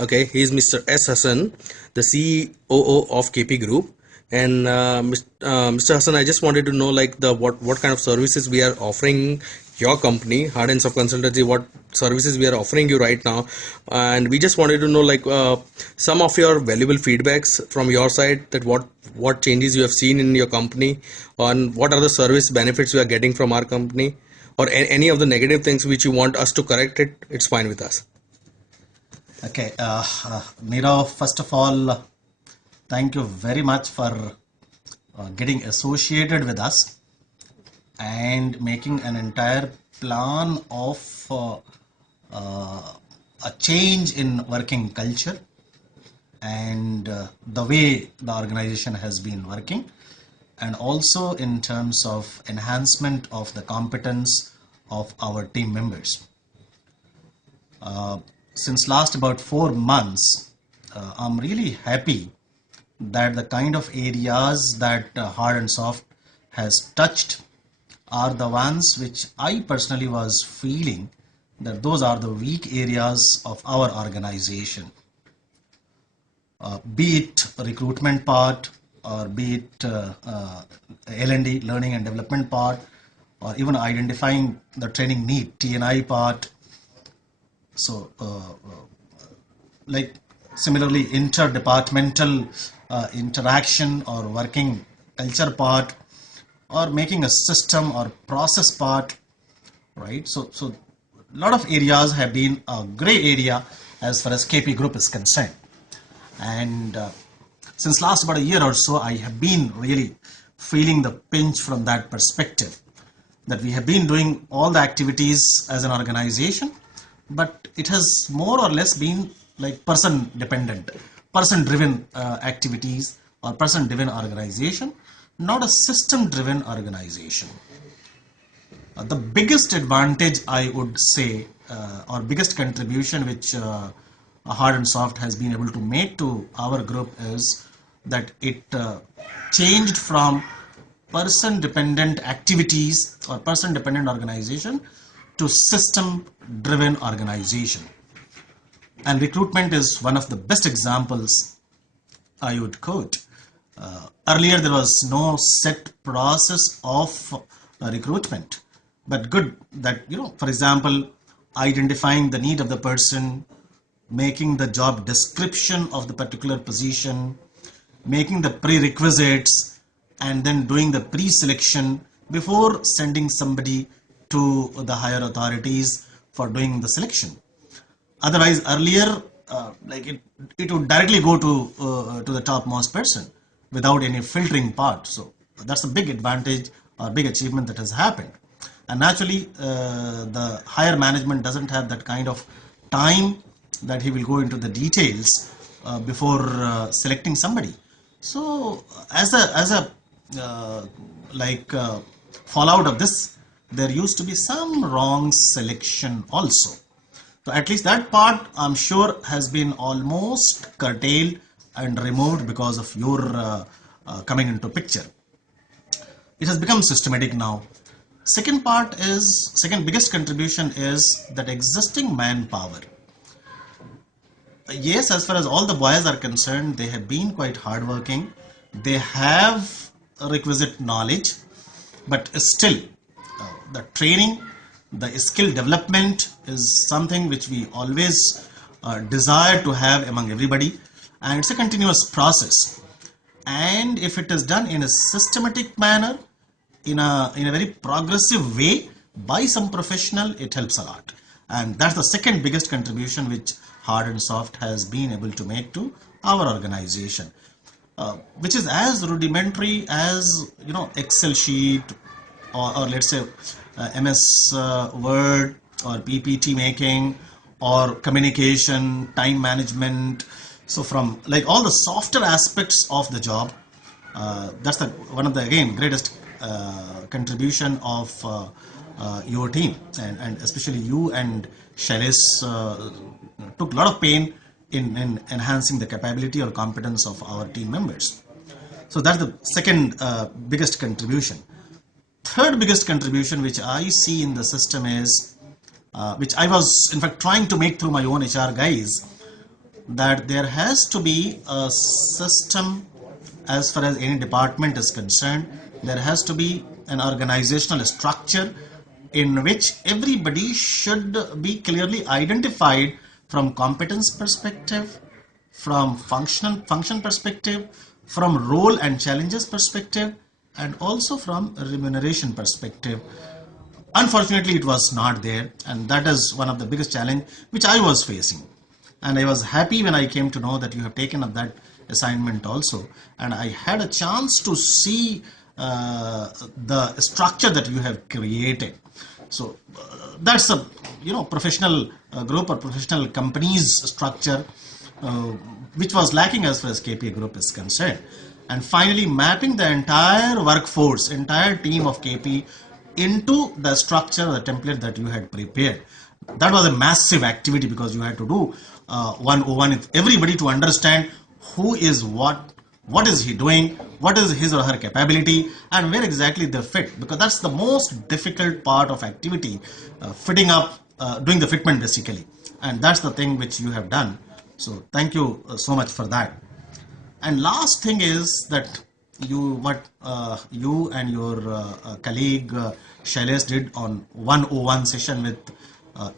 Okay, he's Mr.S.Hasan, the COO of KP Group. And Mr. Hassan, I just wanted to know like the what kind of services we are offering your company, Hard and Soft Consultancy. What services we are offering you right now, and we just wanted to know like some of your valuable feedbacks from your side, that what changes you have seen in your company, on what are the service benefits we are getting from our company, or any of the negative things which you want us to correct it. It's fine with us. Okay, Nirav, first of all, thank you very much for getting associated with us and making an entire plan of a change in working culture and the way the organization has been working, and also in terms of enhancement of the competence of our team members. Since last about 4 months, I'm really happy that the kind of areas that Hard and Soft has touched are the ones which I personally was feeling that those are the weak areas of our organization. Be it recruitment part, or be it L&D, learning and development part, or even identifying the training need, TNI part. So like similarly interdepartmental interaction or working culture part, or making a system or process part, right? So a lot of areas have been a gray area as far as KP Group is concerned. And since last about a year or so, I have been really feeling the pinch from that perspective, that we have been doing all the activities as an organization, but it has more or less been like person dependent, person driven activities or person driven organization, not a system driven organization. The biggest advantage, I would say, or biggest contribution which Hard and Soft has been able to make to our group is that it changed from person dependent activities or person dependent organization to system driven organization. And recruitment is one of the best examples I would quote. Earlier there was no set process of recruitment, but good that, for example, identifying the need of the person, making the job description of the particular position, making the prerequisites, and then doing the pre-selection before sending somebody to the higher authorities for doing the selection. Otherwise, earlier, it would directly go to the topmost person without any filtering part. So that's a big advantage or big achievement that has happened. And naturally, the higher management doesn't have that kind of time that he will go into the details before selecting somebody. So as a fallout of this, there used to be some wrong selection also. So at least that part, I'm sure, has been almost curtailed and removed because of your coming into picture. It has become systematic now. Second biggest contribution is that existing manpower. Yes, as far as all the boys are concerned, they have been quite hardworking. They have requisite knowledge, but still the training, the skill development is something which we always desire to have among everybody, and it's a continuous process. And if it is done in a systematic manner, in a very progressive way by some professional, it helps a lot. And that's the second biggest contribution which Hard and Soft has been able to make to our organization, which is as rudimentary as Excel sheet or let's say MS Word or PPT making or communication, time management. So from like all the softer aspects of the job, that's one of the again greatest contribution of your team, and especially you and Shailesh took a lot of pain in enhancing the capability or competence of our team members. So that's the second biggest contribution. Third biggest contribution which I see in the system is, which I was in fact trying to make through my own HR guys, that there has to be a system as far as any department is concerned. There has to be an organizational structure in which everybody should be clearly identified from competence perspective, from function perspective, from role and challenges perspective, and also from remuneration perspective. Unfortunately, it was not there, and that is one of the biggest challenge which I was facing. And I was happy when I came to know that you have taken up that assignment also, and I had a chance to see the structure that you have created. So that's a professional group or professional companies structure which was lacking as far as KPI group is concerned. And finally, mapping the entire workforce, entire team of KP into the structure, the template that you had prepared. That was a massive activity because you had to do 101 with everybody to understand who is what is he doing, what is his or her capability, and where exactly they fit, because that's the most difficult part of activity, fitting up, doing the fitment basically, and that's the thing which you have done. So thank you so much for that. And last thing is that you and your colleague Shailesh did on 101 session with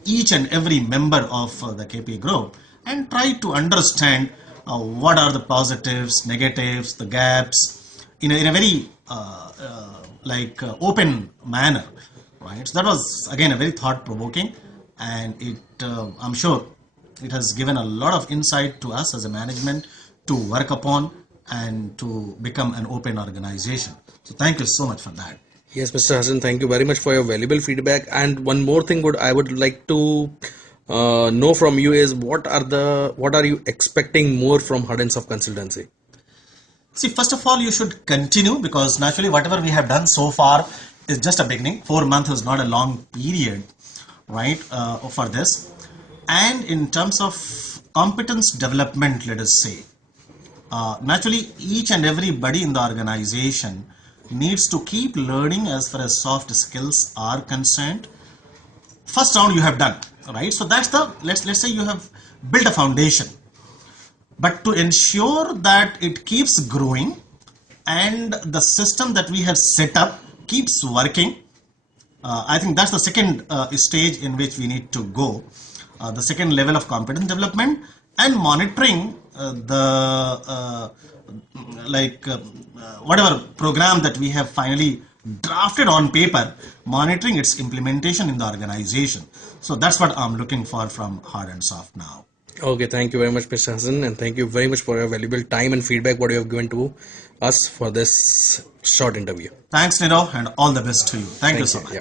each and every member of the KP group, and try to understand what are the positives, negatives, the gaps in a very open manner, right? So that was again a very thought-provoking, and it I'm sure it has given a lot of insight to us as a management to work upon and to become an open organization. So thank you so much for that. Yes, Mr. Hasan, thank you very much for your valuable feedback. And one more thing I would like to know from you is what are you expecting more from Hardens of Consultancy? See, first of all, you should continue, because naturally whatever we have done so far is just a beginning. 4 months is not a long period, right, for this. And in terms of competence development, let us say, naturally each and everybody in the organization needs to keep learning as far as soft skills are concerned. First round you have done, right? So that's the, let's say you have built a foundation, but to ensure that it keeps growing and the system that we have set up keeps working, I think that's the second stage in which we need to go. The second level of competence development and monitoring whatever program that we have finally drafted on paper, monitoring its implementation in the organization. So that's what I'm looking for from hard and soft now. Okay, thank you very much, Mr. Hasan, and thank you very much for your valuable time and feedback what you have given to us for this short interview. Thanks, Niro, and all the best to you. Thank you so much. Yeah.